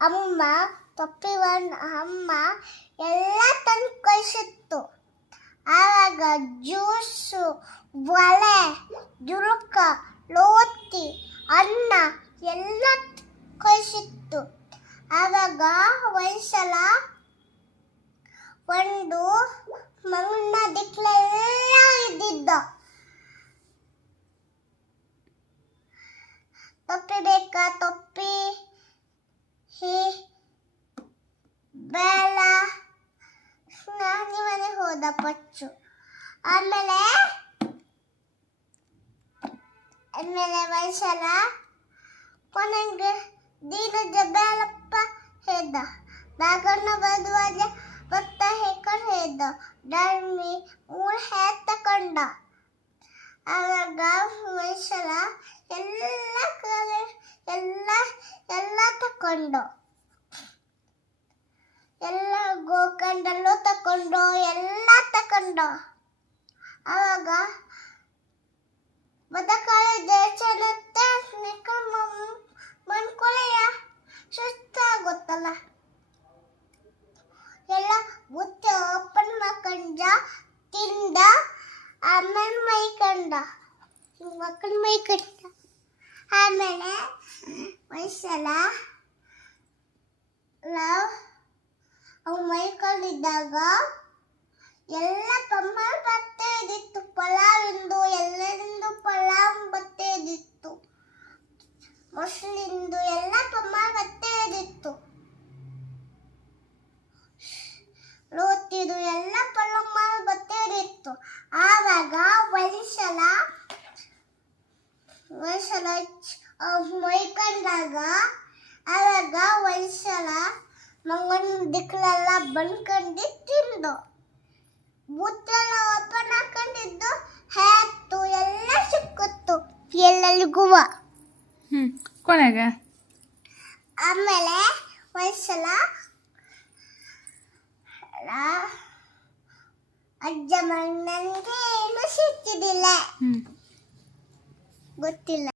ಅಮ್ಮ ತೊಪ್ಪಿವನ್ ಅಮ್ಮ ಎಲ್ಲ ತಂದು ಕಳಿಸಿತ್ತು. ಆವಾಗ ಜ್ಯೂಸು, ಒಲೆ, ಜುಳುಕ, ಲೋತಿ, ಅನ್ನ ಎಲ್ಲ ಕಳಿಸಿತ್ತು. ಆವಾಗ ಒಂದ್ಸಲ ಒಂದು ಮಣ್ಣ ದಿಕ್ಲೆಲ್ಲ ಇದ್ದಿದ್ದ. ತೊಪ್ಪಿ ಬೇಕಾ? ತೊಪ್ಪಿ ಬೇಡ ನಾನಿ ಮನೆ ಹೋದ ಪಚ್ಚು. ಆಮೇಲೆ ಒಂದ್ಸಲ ಕೊನೆಗೆ ದೀನಜ ಬೇಲಪ್ಪ ಹೇಳ್ದ, ನಾಗಣ್ಣ ಬದುವಾಜ ಭತ್ತ ಹೇಕೊಂಡು ಹೇಳ್ದ, ಡರ್ಮಿ 3 ಹೇರ್ ತಕೊಂಡ. ಆವಾಗ ಒಂದ್ಸಲ ಎಲ್ಲ ತಕೊಂಡು, ಎಲ್ಲ ಗೋಕಂಡಲ್ಲೂ ತಕೊಂಡು, ಎಲ್ಲ ತಕೊಂಡು. ಆವಾಗ ಬದಕಾಳು ದೇಶನತ್ತೆ ಮಣ್ಕೊಳೆಯ ಸುಸ್ತಾಗುತ್ತಲ್ಲ, ಎಲ್ಲ ಬುತ್ತಿ ಓಪನ್ ಮಾಡ್ಕೊಂಡ ತಿಂದ. ಆಮೇಲೆ ಮೈಕೊಂಡ. ಆಮೇಲೆ ಒಂದ್ಸಲ ಅವು ಮೈಕೊಂಡಿದ್ದಾಗ ಎಲ್ಲ ಪಮ್ಮಾರು ಬತ್ತೆ ಇದ್ದಿತ್ತು. ಪಲಾವಿಂದು ಎಲ್ಲರಿಂದು ಪಲಾವ್ ಬತ್ತೆ ಇದ್ದಿತ್ತು. ಮೊಸಲಿಂದು ಎಲ್ಲ ಪಮ್ಮಾರು ಬತ್ತೆ ಇದ್ದಿತ್ತು. ಲೋತಿದು ಎಲ್ಲ ಪಲ್ಲಮ್ಮಾರು ಬತ್ತೆ ಇದ್ದಿತ್ತು. ಆವಾಗ ಒಂದ್ಸಲ ಮೈಕೊಂಡಾಗ ಆವಾಗ ಒಂದ್ಸಲ ಮಂಗನ ದಿಕ್ಕಲೆಲ್ಲ ಬಂದ್ಕೊಂಡು ತಿಂದು. ಬುತ್ತೆಲ್ಲ ಓಪನ್ ಹಾಕೊಂಡಿದ್ದು ಹ್ಯಾತು ಎಲ್ಲ ಸಿಕ್ಕುತ್ತು ಎಲ್ಲರಿಗೂ. ಕೊನೆಗೆ ಆಮೇಲೆ ಒಂದ್ಸಲ ಅಜ್ಜ ನನಗೆ ಏನು ಸಿಕ್ಕಿದಿಲ್ಲ, ಗೊತ್ತಿಲ್ಲ.